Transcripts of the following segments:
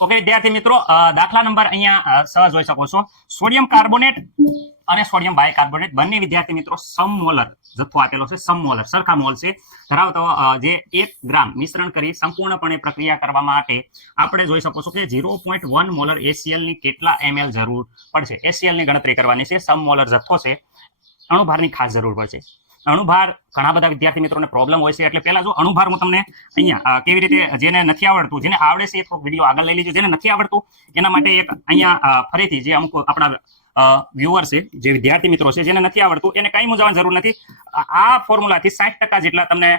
Okay વિદ્યાર્થી મિત્રો, દાખલા નંબર અહીંયા સહજ જોઈ શકો છો. સોડિયમ કાર્બોનેટ અને સોડિયમ બાયકાર્બોનેટ બંને વિદ્યાર્થી મિત્રો સમમોલર જથ્થો આપેલો છે. સમમોલર સરખા મોલ છે ધરાવતો જે 1 ગ્રામ મિશ્રણ કરી સંપૂર્ણપણે પ્રક્રિયા કરવા માટે આપણે જોઈ શકો છો કે 0.1 મોલર HCl ની કેટલા ml જરૂર પડશે. HCl ની ગણતરી કરવાની છે. સમમોલર જથ્થો છે, અણુભારની ખાસ જરૂર પડશે. અણુભાર ઘણા બધા વિદ્યાર્થી મિત્રોને પ્રોબ્લેમ હોય છે, એટલે પહેલા જો અણુભાર હું તમને અહીંયા કેવી રીતે, જેને નથી આવડતું, જેને આવડે છે એ થોડોક વિડીયો આગળ લઈ લીજો. જેને નથી આવડતું એના માટે એક અહીંયા ફરીથી જે અમુક આપણા વ્યુઅર છે, જે વિદ્યાર્થી મિત્રો છે, જેને નથી આવડતું એને કઈ મૂંઝવવાની જરૂર નથી. આ ફોર્મ્યુલાથી 60% જેટલા તમને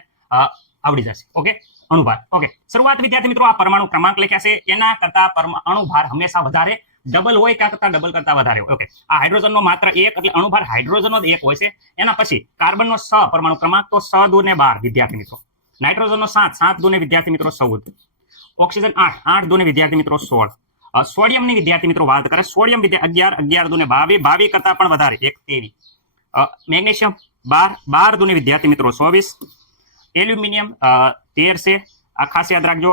આવડી જશે. ઓકે, અણુભાર. ઓકે, શરૂઆત વિદ્યાર્થી મિત્રો, આ પરમાણુ ક્રમાંક લખ્યા છે એના કરતા અણુભાર હંમેશા વધારે ડબલ હોય, કાં કરતા ડબલ કરતા વધારે હોય. ઓકે, આ હાઇડ્રોજનનો માત્ર 1 એટલે અણુભાર હાઇડ્રોજનનો જ 1 હોય છે. એના પછી કાર્બનનો 6 પરમાણુ ક્રમાંક, તો 6 દુ ને 12 વિદ્યાર્થી મિત્રો. નાઇટ્રોજનનો 7, 7 દુ ને વિદ્યાર્થી મિત્રો 14. ઓક્સિજન 8, 8 દુ ને વિદ્યાર્થી મિત્રો 16. સોડિયમની વિદ્યાર્થી મિત્રો વાત કરે, સોડિયમ 11, 11 દુ ને 22, 22 કરતા પણ વધારે 1, 23. મેગ્નેશિયમ 12, 12 દુ ને વિદ્યાર્થી મિત્રો 24. એલ્યુમિનિયમ 13 છે, આ ખાસ યાદ રાખજો.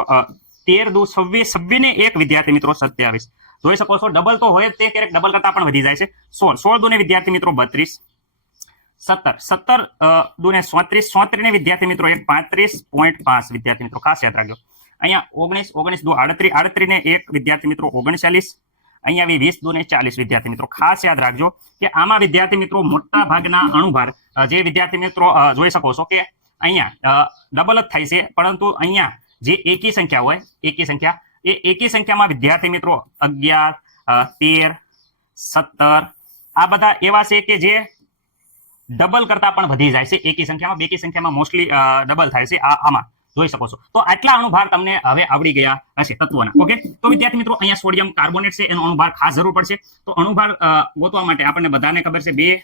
13 દુ 26, 26 ને 1 વિદ્યાર્થી મિત્રો 27. જોઈ શકો છો ડબલ તો હોય તે, ક્યારેક ડબલ કરતા પણ વધી જાય છે. 16, 16 દુ ને વિદ્યાર્થી મિત્રો 32. 17, 17 દુ ને 34, 34 ને વિદ્યાર્થી મિત્રો 35.5 વિદ્યાર્થી મિત્રો ખાસ યાદ રાખજો. અહીંયા 19, 19 દુ 38, 38 ને 1 વિદ્યાર્થી મિત્રો 39. અહીંયા 20 દુ ને 40 વિદ્યાર્થી મિત્રો ખાસ યાદ રાખજો કે આમાં વિદ્યાર્થી મિત્રો મોટા ભાગના અણુભાર જે વિદ્યાર્થી મિત્રો જોઈ શકો છો કે અહીંયા ડબલ જ થાય છે, પરંતુ અહીંયા જે એકી સંખ્યા હોય, એકી સંખ્યા, એ એકી સંખ્યામાં વિદ્યાર્થી મિત્રો 11, 13, 17 આ બધા એવા છે કે જે ડબલ કરતા પણ વધી જાય છે એકી સંખ્યામાં. બેકી સંખ્યામાં મોસ્ટલી ડબલ થાય છે. આમાં જોઈ શકો છો. તો આટલા અણુભાર તમને હવે આવડી ગયા હશે તત્વોના. ઓકે, તો વિદ્યાર્થી મિત્રો અહીંયા સોડિયમ કાર્બોનેટ છે, એનો અણુભાર ખાસ જરૂર પડશે. તો અણુભાર ગોતવા માટે આપણને બધાને ખબર છે 2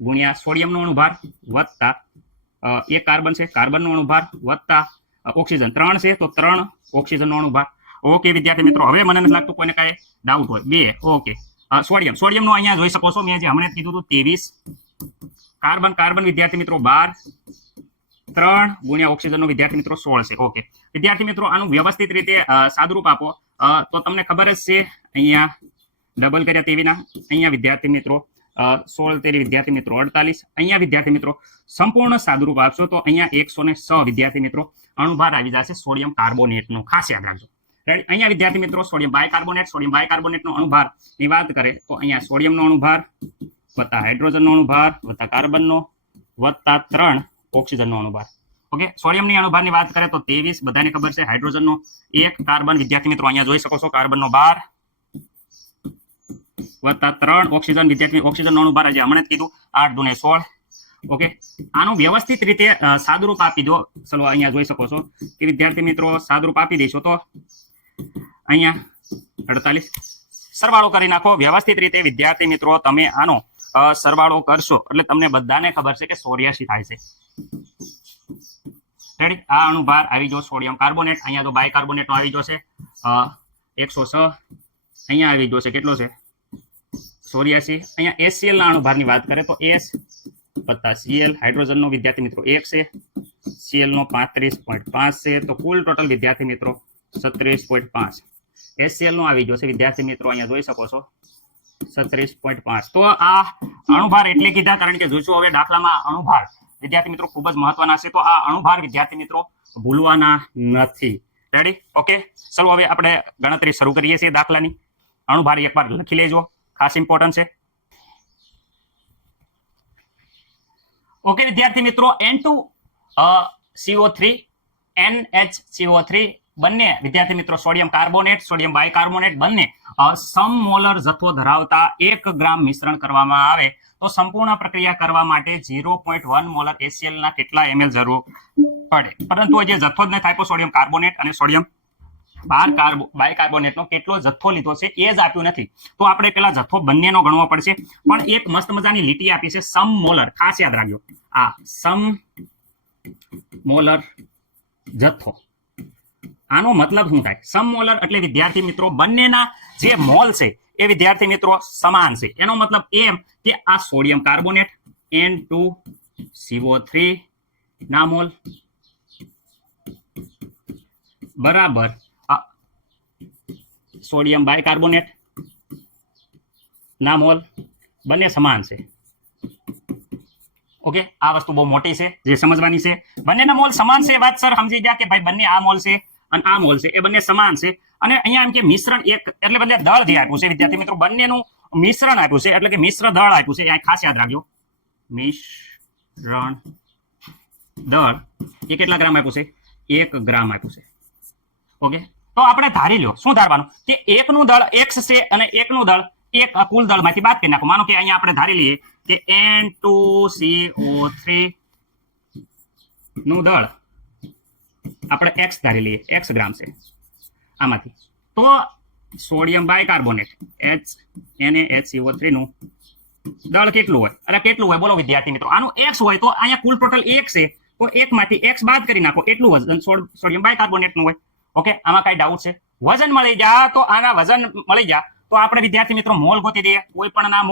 ગુણ્યા સોડિયમનો અણુભાર વત્તા 1 કાર્બન છે, કાર્બનનો અણુભાર વત્તા ઓક્સિજન 3 છે, તો 3 ઓક્સિજનનો અણુભાર. ઓકે વિદ્યાર્થી મિત્રો, હવે મને નથી લાગતું કોઈને કાંઈ ડાઉટ હોય. 2 ઓકે. સોડિયમ, સોડિયમનો અહીંયા જોઈ શકો છો, મેં જે હમણાં કીધું હતું 23. કાર્બન, કાર્બન વિદ્યાર્થી મિત્રો 12. 3 ગુણ્યા ઓક્સિજનનો વિદ્યાર્થી મિત્રો 16 છે. ઓકે વિદ્યાર્થી મિત્રો, આનું વ્યવસ્થિત રીતે સાદુરૂપ આપો તો તમને ખબર જ છે. અહીંયા ડબલ કર્યા તેવીના, અહીંયા વિદ્યાર્થી મિત્રો 16 તેરી વિદ્યાર્થી મિત્રો 48. અહીંયા વિદ્યાર્થી મિત્રો સંપૂર્ણ સાદુરૂપ આપશો તો અહીંયા 106 વિદ્યાર્થી મિત્રો અણુભાર આવી જશે સોડિયમ કાર્બોનેટનો. ખાસ યાદ રાખજો. રેડી. અહીંયા વિદ્યાર્થી મિત્રો સોડિયમ બાયકાર્બોનેટનો અણુભારની વાત કરે તો અહીંયા સોડિયમનો અણુભાર વત્તા હાઇડ્રોજનનો અણુભાર વત્તા કાર્બનનો વત્તા 3 ઓક્સિજનનો અણુભાર. ઓકે, સોડિયમની અણુભારની વાત કરે તો 23, બધાને ખબર છે. હાઇડ્રોજનનો 1, કાર્બન વિદ્યાર્થી મિત્રો અહીંયા જોઈ શકો છો, કાર્બનનો 12 વત્તા 3 ઓક્સિજન વિદ્યાર્થી, ઓક્સિજનનો અણુભાર આજે હમણાં જ કીધું 8 દુ ને 16. ઓકે, આનું વ્યવસ્થિત રીતે સાદુરૂપ આપી દો. ચલો અહીંયા જોઈ શકો છો કે વિદ્યાર્થી મિત્રો સાદુરૂપ આપી દઈશું તો અહીંયા 48. સરવાળો કરી નાખો વ્યવસ્થિત રીતે વિદ્યાર્થી મિત્રો. તમે આનો સરવાળો કરશો એટલે તમને બધાને ખબર છે કે 84 થાય છે. રેડી. આ અણુભાર આવી ગયો સોડિયમ કાર્બોનેટ. અહીંયા તો બાયકાર્બોનેટનો આવી ગયો છે 106. અહીંયા આવી ગયો છે કેટલો છે 84. અહીંયા HCl ના અણુભારની વાત કરે તો S વત્તા Cl, હાઇડ્રોજનનો વિદ્યાર્થી મિત્રો 1 છે, Cl નો 35.5 છે, તો કુલ ટોટલ વિદ્યાર્થી મિત્રો 36.5. HCl નો આવી ગયો છે વિદ્યાર્થી મિત્રો, અહીંયા જોઈ શકો છો 36.5. તો આ અણુભાર એટલે કીધા કારણ કે જોઈશું હવે દાખલામાં અણુભાર વિદ્યાર્થી મિત્રો ખૂબ જ મહત્વના છે. તો આ અણુભાર વિદ્યાર્થી મિત્રો ભૂલવાના નથી. રેડી. ઓકે, ચલો હવે આપણે ગણતરી શરૂ કરીએ છીએ દાખલાની. અણુભાર એકવાર લખી લેજો, ખાસ ઇમ્પોર્ટન્ટ છે. ઓકે વિદ્યાર્થી મિત્રો, N2CO3 NHCO3 બંને વિદ્યાર્થી મિત્રો સોડિયમ કાર્બોનેટ, સોડિયમ બાયકાર્બોનેટ બંને સમમોલર જથ્થો ધરાવતા 1 ગ્રામ મિશ્રણ કરવામાં આવે તો સંપૂર્ણ પ્રક્રિયા કરવા માટે 0.1 મોલર HCl ના કેટલા ml જરૂર પડે. પરંતુ જે જથ્થો જ નથી આપ્યો સોડિયમ કાર્બોનેટ અને સોડિયમ બાયકાર્બોનેટનો કેટલો જથ્થો લીધો છે એ જ આપ્યું નથી. તો આપણે પેલા જથ્થો બંનેનો ગણવો પડશે. પણ એક મસ્ત મજાની લીટી આપી છે સમમોલર. ખાસ યાદ રાખજો, આ સમમોલર જથ્થો. આનો મતલબ શું થાય? સમમોલર એટલે વિદ્યાર્થી મિત્રો બંનેના જે મોલ છે એ વિદ્યાર્થી મિત્રો સમાન છે. એનો મતલબ એમ કે આ સોડિયમ કાર્બોનેટ N2CO3 ના મોલ બરાબર સોડિયમ બાયકાર્બોનેટ ના મોલ બંને સમાન છે. ઓકે, આ વસ્તુ બહુ મોટી છે જે સમજવાની છે. બંનેના મોલ સમાન છે, વાત સર સમજી ગયા કે ભાઈ બંને આ મોલ છે અને આ મોલ છે એ બંને સમાન છે. અને અહીંયા એમ કે મિશ્રણ એક એટલે બદલે દળ જે આપ્યું છે વિદ્યાર્થી મિત્રો બંનેનું મિશ્રણ આપ્યું છે એટલે કે મિશ્ર દળ આપ્યું છે. ખાસ યાદ રાખજો, મિશ્રણ દળ એ કેટલા ગ્રામ આપ્યું છે? 1 ગ્રામ આપ્યું છે. ઓકે, તો આપણે ધારી લો, શું ધારવાનું કે એકનું દળ x છે અને એકનું દળ એક કુલ દળમાંથી બાદ કરી નાખો. માનો કે અહીંયા આપણે ધારી લઈએ કે N2CO3 નું દળ આપણે x ધારી લઈએ, x ગ્રામ છે આમાંથી. તો સોડિયમ બાયકાર્બોનેટ NaHCO3 નું દળ કેટલું હોય? અરે કેટલું હોય બોલો વિદ્યાર્થી મિત્રો? આનું x હોય તો અહીંયા કુલ ટોટલ 1 છે, તો 1 માંથી x બાદ કરી નાખો, એટલું વજન સોડિયમ બાયકાર્બોનેટ નું હોય. ઓકે, આમાં કઈ ડાઉટ છે? વજન મળી જા તો આના વજન મળી જા તો આપણે વિદ્યાર્થી મિત્રો મોલ ગોતી દઈએ. કોઈ પણ ના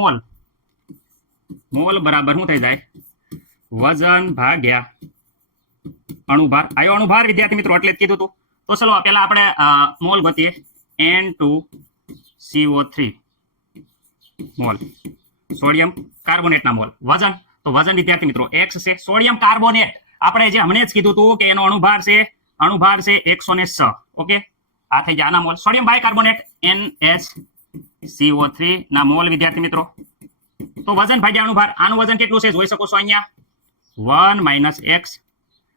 મોલ બરાબર શું થઈ જાય? વજન ભાગ્યા અણુભાર. આયો અણુભાર વિદ્યાર્થી મિત્રો, એટલે જ કીધું હતું. તો ચલો પહેલા આપણે મોલ ગોતીએ. N2CO3 મોલ સોડિયમ કાર્બોનેટના મોલ. વજન, તો વજન વિદ્યાર્થી મિત્રો x છે. સોડિયમ કાર્બોનેટ આપણે જે હમણાં જ કીધું હતું કે એનો અણુભાર છે 106. ઓકે, આ થઈ ગયા આના મોલ. સોડિયમ બાયકાર્બોનેટ NaCO3 ના મોલ વિદ્યાર્થી મિત્રો. તો વજન ભાગ્યા અણુભાર, આનું વજન કેટલું છે જોઈ શકો છો અહીંયા 1 - x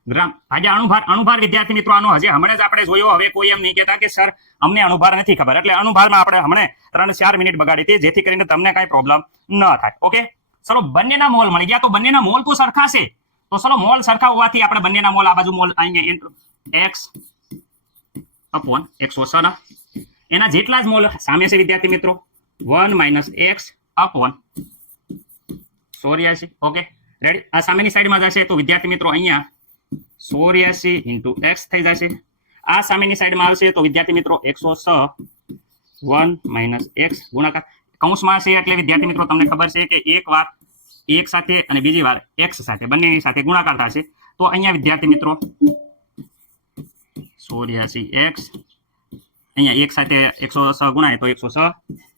ગ્રામ ભાગ્યા અણુભાર. અણુભાર વિદ્યાર્થી મિત્રો આનો હજી હમણાં જ આપણે જોયો. હવે કોઈ એમ નહીં કહેતા કે સર અમને અણુભાર નથી ખબર, એટલે અણુભારમાં આપણે હમણાં 3-4 મિનિટ બગાડી હતી જેથી કરીને તમને કાંઈ પ્રોબ્લેમ ન થાય. ઓકે, ચલો બંનેના મોલ મળી ગયા. તો બંનેના મોલ તો સરખા છે, તો ચલો મોલ સરખા હોવાથી આપણે બંનેના મોલ આ બાજુ મોલ અહીંયા x upon 106 એના જેટલા જ મોલ સામે છે વિદ્યાર્થી મિત્રો 1 - x upon 84. Okay, ready? આ સામેની સાઈડમાં જશે તો વિદ્યાર્થી મિત્રો અહીંયા 84 × x થઈ જશે. આ સામેની સાઈડમાં આવશે તો વિદ્યાર્થી મિત્રો 106 1 - x ગુણાકાર કૌંસમાં છે એટલે વિદ્યાર્થી મિત્રો તમને ખબર છે કે એક વાર એક સાથે અને બીજી વાર x સાથે બંનેની સાથે ગુણાકાર થશે. તો અહીંયા વિદ્યાર્થી મિત્રો 84x અહીંયા એક સાથે 106 ગુણાય તો 106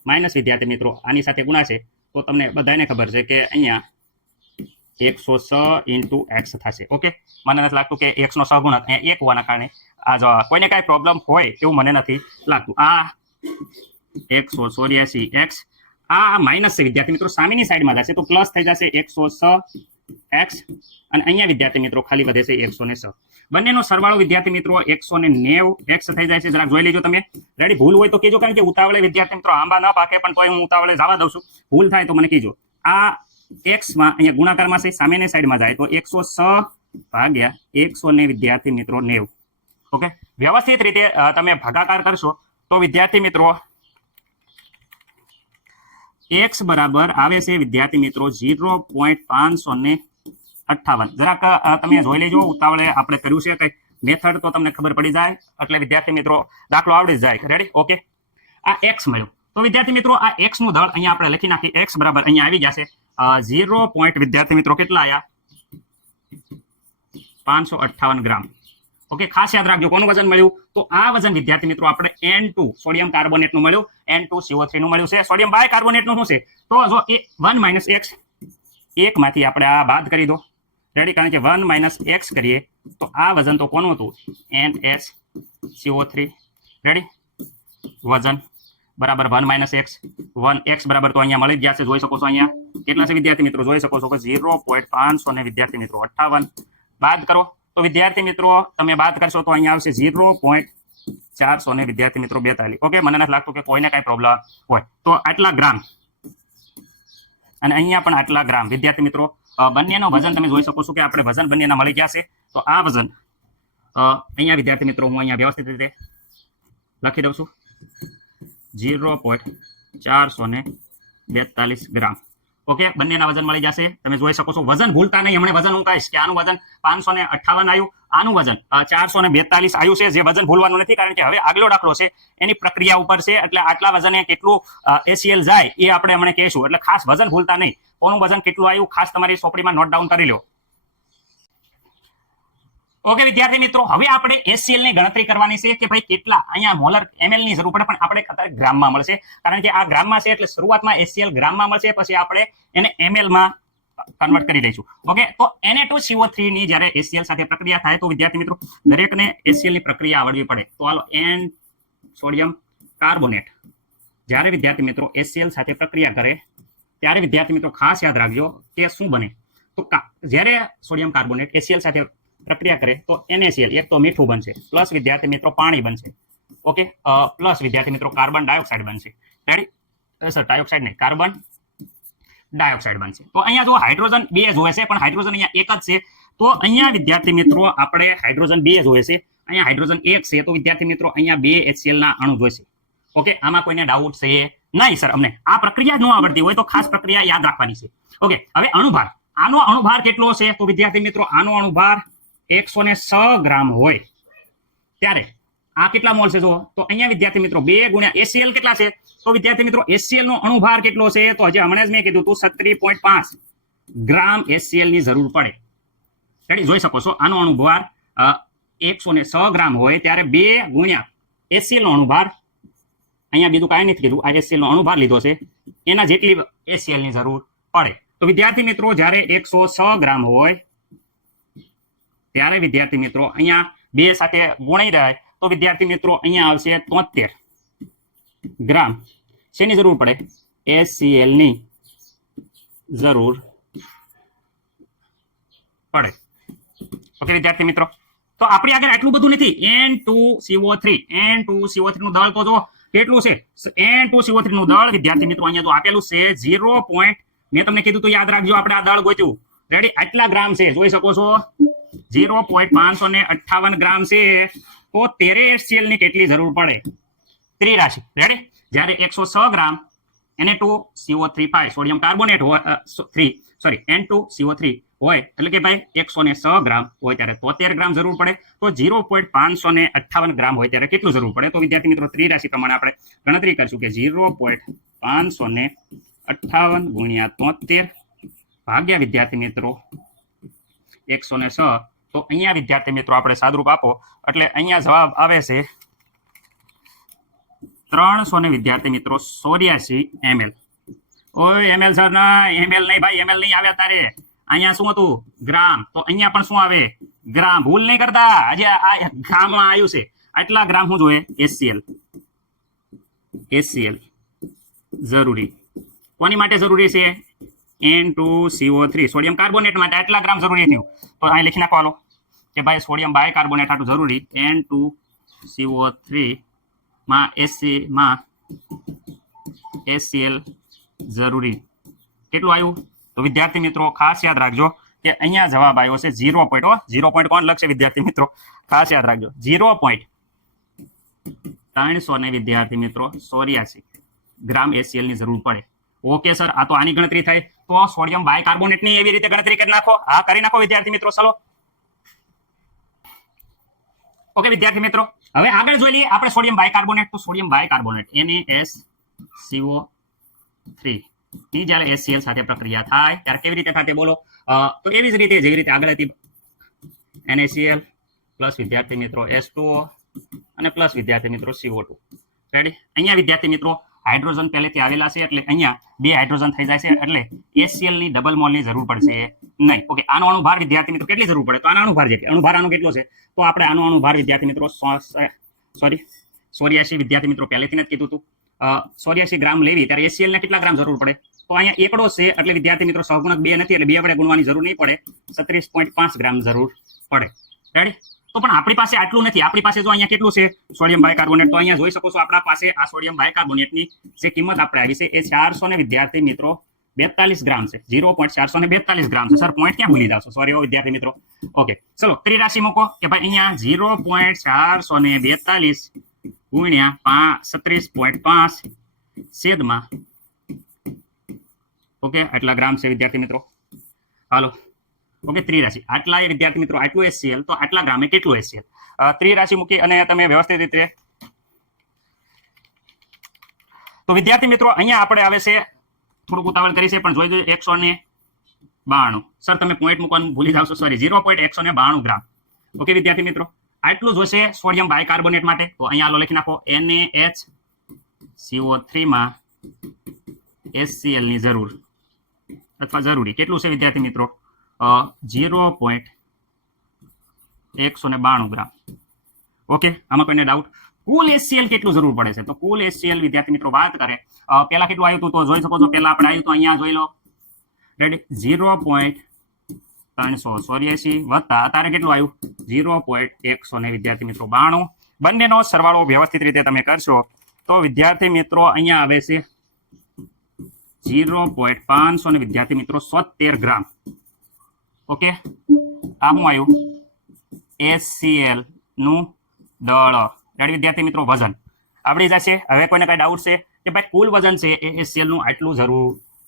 માઇનસ વિદ્યાર્થી મિત્રો આની સાથે ગુણાશે તો તમને બધાને ખબર છે કે અહીંયા 106 × x થશે. ઓકે, મને નથી લાગતું કે x નો સહગુણક અહીંયા 1 હોવાના કારણે આ જો કોઈને કાંઈ પ્રોબ્લેમ હોય એવું મને નથી લાગતું. આ 184x આ માઇનસ છે વિદ્યાર્થી મિત્રો, સામેની સાઈડમાં જશે તો પ્લસ થઈ જશે 106x અને અહીંયા વિદ્યાર્થી મિત્રો ખાલી વધે છે 106. બંનેનો સરવાળો વિદ્યાર્થી મિત્રો 190x થઈ જાય છે. જરાક જોઈ લેજો તમે. રેડી? ભૂલ હોય તો કહેજો, કારણ કે ઉતાવળે વિદ્યાર્થી મિત્રો આંબા ન પાકે, પણ તોય હું ઉતાવળે જવા દઉં છું. ભૂલ થાય તો મને કહેજો. આ x માં અહીંયા ગુણાકારમાં છે, સામેની સાઈડમાં જાય તો 106 ભાગ્યા 190 વિદ્યાર્થી મિત્રો 90. ઓકે, વ્યવસ્થિત રીતે તમે ભાગાકાર કરશો તો વિદ્યાર્થી મિત્રો x બરાબર આવે છે વિદ્યાર્થી મિત્રો 0.558. જરાક તમે જોઈ લેજો, ઉતાવળે આપણે કર્યું છે કઈ મેથડ તો તમને ખબર પડી જાય એટલે વિદ્યાર્થી મિત્રો દાખલો આવડી જાય. રેડી? ઓકે, આ x મળ્યું તો વિદ્યાર્થી મિત્રો આ x નું દળ અહીંયા આપણે લખી નાખી. x બરાબર અહીંયા આવી જશે 0. વિદ્યાર્થી મિત્રો કેટલા આયા? 558 ગ્રામ. ઓકે, ખાસ યાદ રાખજો કોનું વજન મળ્યું તો આ વજન વિદ્યાર્થી મિત્રો આપણે N2 સોડિયમ કાર્બોનેટ નું મળ્યું, N2CO3 નું મળ્યું છે. સોડિયમ બાયકાર્બોનેટ નું શું છે તો જો 1 - x એક માંથી આપણે આ બાદ કરી દો. રેડી? કારણ કે 1 - x કરીએ તો આ વજન તો કોનું હતું? NaCO3. રેડી? વજન બરાબર 1 - x 1x બરાબર તો અહીંયા મળી જ જશે. જોઈ શકો છો અહીંયા કેટલા છે વિદ્યાર્થી મિત્રો? જોઈ શકો છો કે 0.500 વિદ્યાર્થી મિત્રો 58 બાદ કરો તો વિદ્યાર્થી મિત્રો તમે બાદ કરશો તો અહીંયા આવશે 0.400 વિદ્યાર્થી મિત્રો 42. ઓકે, મને નથી લાગતું કે કોઈને કાંઈ પ્રોબ્લેમ હોય. તો આટલા ગ્રામ અને અહીંયા પણ આટલા ગ્રામ વિદ્યાર્થી મિત્રો બંનેનો વજન તમે જોઈ શકો છો કે આપણે વજન બંનેના મળી ગયા છે. તો આ વજન અહીંયા વિદ્યાર્થી મિત્રો હું અહીંયા વ્યવસ્થિત રીતે લખી દઉં છું 0.442 ગ્રામ. ઓકે, બંનેના વજન મળી જશે. તમે જોઈ શકો છો. વજન ભૂલતા નહીં. હમણાં વજન હું કહીશ કે આનું વજન 558 આવ્યું, આનું વજન 442 આવ્યું છે. જે વજન ભૂલવાનું નથી, કારણ કે હવે આગલો દાખલો છે એની પ્રક્રિયા ઉપર છે, એટલે આટલા વજને કેટલું ACL જાય એ આપણે હમણાં કહીશું. એટલે ખાસ વજન ભૂલતા નહીં. કોનું વજન કેટલું આવ્યું ખાસ તમારી ચોપડીમાં નોટ ડાઉન કરી લો. ઓકે વિદ્યાર્થી મિત્રો, હવે આપણે એસસીએલ ની ગણતરી કરવાની છે કે ભાઈ કેટલા અહીંયા મોલર એમએલ ની જરૂર પડે, પણ આપણે અત્યારે ગ્રામમાં મળશે, કારણ કે આ ગ્રામમાં છે એટલે શરૂઆતમાં એસસીએલ ગ્રામમાં મળશે, પછી આપણે એને એમએલ માં કન્વર્ટ કરી લઈશું. ઓકે, તો Na2CO3 ની જ્યારે એસસીએલ સાથે પ્રક્રિયા થાય તો વિદ્યાર્થી મિત્રો દરેકને એસસીએલ ની પ્રક્રિયા આવડવી પડે. તો હાલો, N સોડિયમ કાર્બોનેટ જ્યારે વિદ્યાર્થી મિત્રો એસસીએલ સાથે પ્રક્રિયા કરે ત્યારે વિદ્યાર્થી મિત્રો ખાસ યાદ રાખજો કે શું બને. તો જ્યારે સોડિયમ કાર્બોનેટ એસસીએલ સાથે પ્રક્રિયા કરે તો NaCl એક તો મીઠું બનશે, પ્લસ વિદ્યાર્થી મિત્રો પાણી બનશે. ઓકે, પ્લસ વિદ્યાર્થી મિત્રો કાર્બન ડાયોક્સાઇડ બનશે. રેડી સર, ડાયોક્સાઇડ નહીં, કાર્બન ડાયોક્સાઇડ બનશે. તો અહીંયા જો હાઇડ્રોજન 2 જોવે છે, પણ હાઇડ્રોજન અહીંયા એક જ છે. તો અહીંયા વિદ્યાર્થી મિત્રો આપણે હાઇડ્રોજન 2 જોવે છે, અહીંયા હાઇડ્રોજન 1 છે. તો વિદ્યાર્થી મિત્રો અહીંયા 2 HCl ના અણુ જોઈશે. ઓકે, આમાં કોઈને ડાઉટ છે નહીં સર? અમને આ પ્રક્રિયા ન આવડતી હોય તો ખાસ પ્રક્રિયા યાદ રાખવાની છે. ઓકે, હવે અણુભાર, આનો અણુભાર કેટલો છે? તો વિદ્યાર્થી મિત્રો આનો અણુભાર 106 ગ્રામ હોય ત્યારે આ કેટલા મોલ છે? જો તો અહીંયા વિદ્યાર્થી મિત્રો 2 ગુણ્યા HCl કેટલા છે? તો વિદ્યાર્થી મિત્રો HCl નો અણુભાર કેટલો છે? તો હજી હમણાં જ મેં કીધું તું 36.5 ગ્રામ HCl ની જરૂર પડે. રેડી, જોઈ શકો છો આનો અણુભાર 106 ગ્રામ હોય ત્યારે 2 ગુણ્યા HCl નો અણુભાર, અહીંયા બીજું કાંઈ નથી કીધું, આ HCl નો અણુભાર લીધો છે, એના જેટલી HCl ની જરૂર પડે. તો વિદ્યાર્થી મિત્રો જ્યારે 106 ગ્રામ હોય ત્યારે વિદ્યાર્થી મિત્રો અહીંયા 2 સાથે ગુણાઈ જાય તો વિદ્યાર્થી મિત્રો અહીંયા આવશે 73 ગ્રામ શેની જરૂર પડે? HCl ની જરૂર પડે. ઓકે વિદ્યાર્થી મિત્રો, તો આપણી આગળ આટલું બધું નથી. N2CO3 નું દળ તો જો કેટલું છે? N2CO3 નું દળ વિદ્યાર્થી મિત્રો અહીંયા જો આપેલું છે 0. મેં તમને કીધું તો યાદ રાખજો, આપણે આ દળ ગોત્યું. રેડી, આટલા ગ્રામ છે, જોઈ શકો છો 0.558 ગ્રામ છે. તો 13 HCl ની કેટલી જરૂર પડે? ત્રિરાશી. રેડી, જ્યારે 106 ગ્રામ Na2CO3 સોડિયમ કાર્બોનેટ હોય, N2CO3 હોય એટલે કે ભાઈ 106 ગ્રામ હોય ત્યારે 73 ગ્રામ જરૂર પડે. તો 0.558 ગ્રામ હોય ત્યારે કેટલું જરૂર પડે? તો વિદ્યાર્થી મિત્રો ત્રિરાશી પ્રમાણે આપણે ગણતરી કરશું કે 0.558 ગુણ્યા 73 ભાગ્યા વિદ્યાર્થી મિત્રો 106. તો અહીંયા વિદ્યાર્થી મિત્રો આપણે સાદરૂપ આપો એટલે અહીંયા જવાબ આવે છે 300 વિદ્યાર્થી મિત્રો 84 ml. ઓય ml સર ના, ml નહીં ભાઈ, ml નહીં આવ્યા તારે. અહીંયા શું હતું? ગ્રામ. તો અહીંયા પણ શું આવે? ગ્રામ. ભૂલ નહીં કરતા, આજે આ ગ્રામમાં આવ્યું છે. આટલા ગ્રામ શું જોઈએ? HCl જરૂરી. કોની માટે જરૂરી છે? N2CO3 સોડિયમ કાર્બોનેટ માટે આટલા ગ્રામ જરૂરી થયું. તો અહીં લખી નાખો હાલો કે ભાઈ સોડિયમ બાયકાર્બોનેટ આટલું જરૂરી. N2CO3 માં HCl જરૂરી. કેટલું આવ્યું? તો વિદ્યાર્થી મિત્રો ખાસ યાદ રાખજો કે અહીંયા જવાબ આવ્યો છે 0. કોણ લખશે વિદ્યાર્થી મિત્રો? ખાસ યાદ રાખજો 0.300 વિદ્યાર્થી મિત્રો 84 ગ્રામ HCl ની જરૂર પડે. ઓકે સર, આ તો આની ગણતરી થાય. તો સોડિયમ બાયકાર્બોનેટ ની એવી રીતે ગણતરી કરી નાખો. આ કરી નાખો વિદ્યાર્થી મિત્રો. ચલો ઓકે વિદ્યાર્થી મિત્રો, હવે આગળ જોઈ લઈએ આપણે સોડિયમ બાયકાર્બોનેટ. તો સોડિયમ બાયકાર્બોનેટ NaSCO3 ની જ્યારે HCl સાથે પ્રક્રિયા થાય ત્યારે કેવી રીતે થાય બોલો? તો એવી જ રીતે જેવી રીતે આગળ હતી, NaCl પ્લસ વિદ્યાર્થી મિત્રો H2O અને પ્લસ વિદ્યાર્થી મિત્રો CO2. રેડી, અહીંયા વિદ્યાર્થી મિત્રો હાઇડ્રોજન પહેલેથી આવેલા છે એટલે અહીંયા 2 હાઇડ્રોજન થઈ જાય છે એટલે HCl ની ડબલ મોલની જરૂર પડશે નહીં. ઓકે, આનો અણુભાર વિદ્યાર્થી મિત્રો કેટલી જરૂર પડે? તો આનો અણુભાર જેટલી, અણુભાર આનો કેટલો છે? તો આપણે આનો અણુભાર વિદ્યાર્થી મિત્રો 84 વિદ્યાર્થી મિત્રો પહેલેથી જ કીધું હતું 84 ગ્રામ લેવી ત્યારે HCl ને કેટલા ગ્રામ જરૂર પડે? તો અહીંયા એકડો છે એટલે વિદ્યાર્થી મિત્રો સહગુણક 2 નથી એટલે 2 વડે ગુણવાની જરૂર નહીં પડે, 36.5 ગ્રામ જરૂર પડે. રેડી, તો પણ આપણી પાસે આટલું નથી. આપણી પાસે જો અહીંયા કેટલું છે? Sodium bicarbonate. તો અહીંયા જોઈ શકો છો આપણા પાસે આ સોડિયમ બાયકાર્બોનેટની જે કિંમત આપણે આવી છે એ 400 વિદ્યાર્થી મિત્રો 42 ગ્રામ છે. 0.442 ગ્રામ છે. સર પોઈન્ટ ક્યાં ભૂલી જાવ છો? સોરી વિદ્યાર્થી મિત્રો. ઓકે, ચલો ત્રિરાશી મૂકો કે ભાઈ અહીંયા 0.442 ગુણ્યા 36.5 છેદમાં ઓકે આટલા ગ્રામ છે વિદ્યાર્થી મિત્રો. હાલો ઓકે, ત્રિરાશી આટલા વિદ્યાર્થી મિત્રો આટલું HCl તો આટલા ગ્રામે કેટલું HCl? ત્રિરાશી મૂકી અને તમે વ્યવસ્થિત રીતે તો વિદ્યાર્થી મિત્રો અહીંયા આપણે આવે છે થોડુંક ઉતાવળ કરી છે પણ જોઈ જોઈએ 192. સર તમે પોઈન્ટ મૂકવાનું ભૂલી જાવ છો, સોરી 0.192 ગ્રામ. ઓકે વિદ્યાર્થી મિત્રો, આટલું જોઈશે સોડિયમ બાયકાર્બોનેટ માટે. તો અહીંયા આલો લખી નાખો NaHCO3 માં HCl ની જરૂર અથવા જરૂરી કેટલું છે વિદ્યાર્થી મિત્રો? 0.192 ગ્રામ. ઓકે, આમાં કોઈને ડાઉટ? કુલ HCl કેટલું જરૂર પડે છે? તો કુલ HCl વિદ્યાર્થી મિત્રો વાત કરે પહેલા કેટલું આવ્યું હતું તો જોઈ શકો છો. પહેલા આપણે આવ્યું તો અહીંયા જોઈ લો, રેડી, 0.384 વત્તા અત્યારે કેટલું આવ્યું? 0.100 વિદ્યાર્થી મિત્રો 92. બંનેનો સરવાળો વ્યવસ્થિત રીતે તમે કરશો તો વિદ્યાર્થી મિત્રો અહીંયા આવે છે 0.500 વિદ્યાર્થી મિત્રો 70 ગ્રામ. ઓકે, આ શું આવ્યું? HCl નું દળ. રેડી વિદ્યાર્થી મિત્રો, વજન આવડી જશે. હવે કોઈને કઈ ડાઉટ છે કે ભાઈ કુલ વજન છે એ HCl નું આટલું જરૂર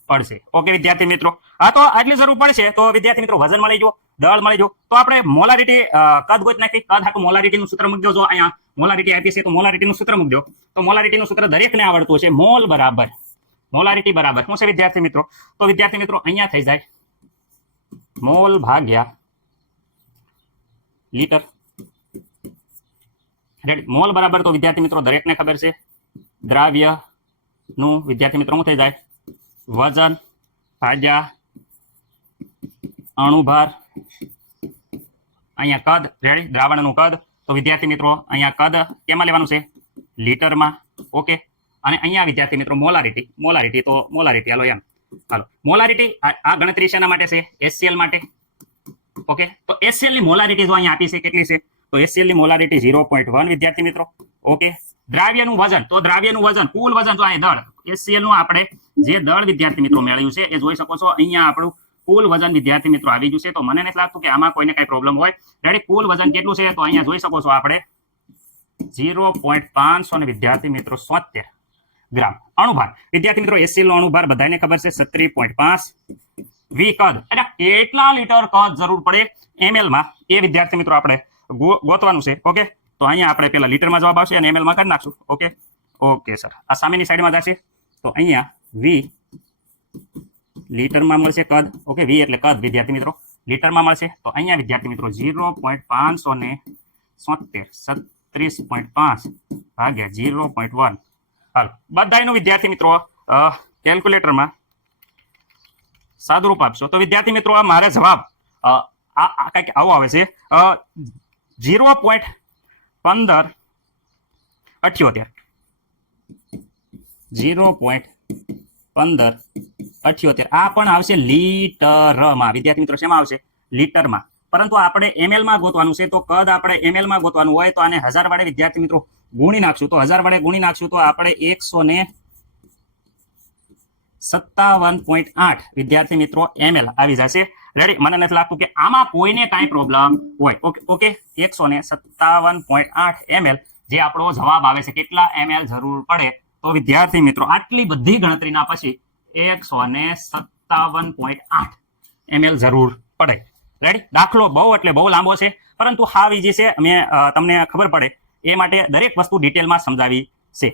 પડશે? ઓકે વિદ્યાર્થી મિત્રો, હા તો આટલી જરૂર પડશે તો વિદ્યાર્થી મિત્રો વજન મળી ગયો, દળ મળી ગયો. તો આપણે મોલારિટી કદ ગોત નાખી. કદ હાટું મોલારિટી નું સૂત્ર મૂકી દો. જો અહીંયા મોલારિટી આપી છે તો મોલારિટી નું સૂત્ર મૂકી દો. તો મોલારિટી નું સૂત્ર દરેકને આવડતું છે. મોલ બરાબર મોલારિટી બરાબર શું છે વિદ્યાર્થી મિત્રો? તો વિદ્યાર્થી મિત્રો અહીંયા થઈ જાય મોલ ભાગ્યા લીટર. રેડી, મોલ બરાબર તો વિદ્યાર્થી મિત્રો દરેકને ખબર છે દ્રાવ્ય નું વિદ્યાર્થી મિત્રો શું થઈ જાય? વજન ભાગ્યા અણુભાર. અહીંયા કદ, રેડી, દ્રાવણનું કદ. તો વિદ્યાર્થી મિત્રો અહીંયા કદ કેમાં લેવાનું છે? લીટરમાં. ઓકે, અને અહીંયા વિદ્યાર્થી મિત્રો મોલારિટી તો મોલારિટી હાલો એમ હાલો મોલારિટી. આ ગણતરી શેના માટે છે? HCl માટે. ઓકે, તો HCl ની મોલારિટી જો અહીંયા આપી છે કેટલી છે? તો HCl ની મોલારિટી 0.1 વિદ્યાર્થી મિત્રો. ઓકે, દ્રાવ્યનું વજન, તો દ્રાવ્યનું વજન કુલ વજન જો અહીં દળ HCl નું આપણે જે દળ વિદ્યાર્થી મિત્રો મેળવ્યું છે એ જોઈ શકો છો. અહીંયા આપણું કુલ વજન વિદ્યાર્થી મિત્રો આવી ગયું છે. તો મને નથી લાગતું કે આમાં કોઈને કઈ પ્રોબ્લેમ હોય. રેડી, કુલ વજન કેટલું છે? તો અહીંયા જોઈ શકો છો આપણે 0.500 વિદ્યાર્થી મિત્રો 70 ગ્રામ. અણુભાર વિદ્યાર્થી મિત્રો HCl નો અણુભાર બધાને ખબર છે 37.5. વી કદ એટલે કેટલા લીટર કદ જરૂર પડે ml માં એ વિદ્યાર્થી મિત્રો આપણે ગોતવાનું છે. ઓકે, તો અહીંયા આપણે પેલા લીટરમાં જવાબ આવશે અને ml માં કરી નાખશું. ઓકે ઓકે સર, આ સામેની સાઈડમાં જશે તો અહીંયા વી લીટરમાં મળશે કદ. ઓકે, વી એટલે કદ વિદ્યાર્થી મિત્રો લીટરમાં મળશે. તો અહીંયા વિદ્યાર્થી મિત્રો 0.570 36.5 ભાગ્યા 0.1. હાલો બધાયનું વિદ્યાર્થી મિત્રો કેલ્ક્યુલેટરમાં સાદુરૂપ આપશો તો વિદ્યાર્થી મિત્રો મારે જવાબ કંઈક આવો આવે છે 0.1578. 0.1578 આ પણ આવશે લીટરમાં વિદ્યાર્થી મિત્રો. શેમાં આવશે? લીટરમાં. પરંતુ આપણે ml માં ગોતવાનું છે. તો કદ આપણે ml માં ગોતવાનું હોય તો આને 1000 વડે વિદ્યાર્થી મિત્રો ગુણી નાખશું. તો 1000 વડે ગુણી નાખશું તો આપણે 157.8 વિદ્યાર્થી મિત્રો ml આવી જશે. રેડી, મને નથી લાગતું કે આમાં કોઈને કાંઈ પ્રોબ્લેમ હોય. ઓકે ઓકે, 157.8 ml જે આપણો જવાબ આવે છે. કેટલા ml જરૂર પડે? તો વિદ્યાર્થી મિત્રો આટલી બધી ગણતરીના પછી 157.8 ml જરૂર પડે. રેડી, દાખલો બહુ એટલે બહુ લાંબો છે પરંતુ હાવ ઈઝી છે. મેં તમને ખબર પડે એ માટે દરેક વસ્તુ ડિટેલમાં સમજાવી છે.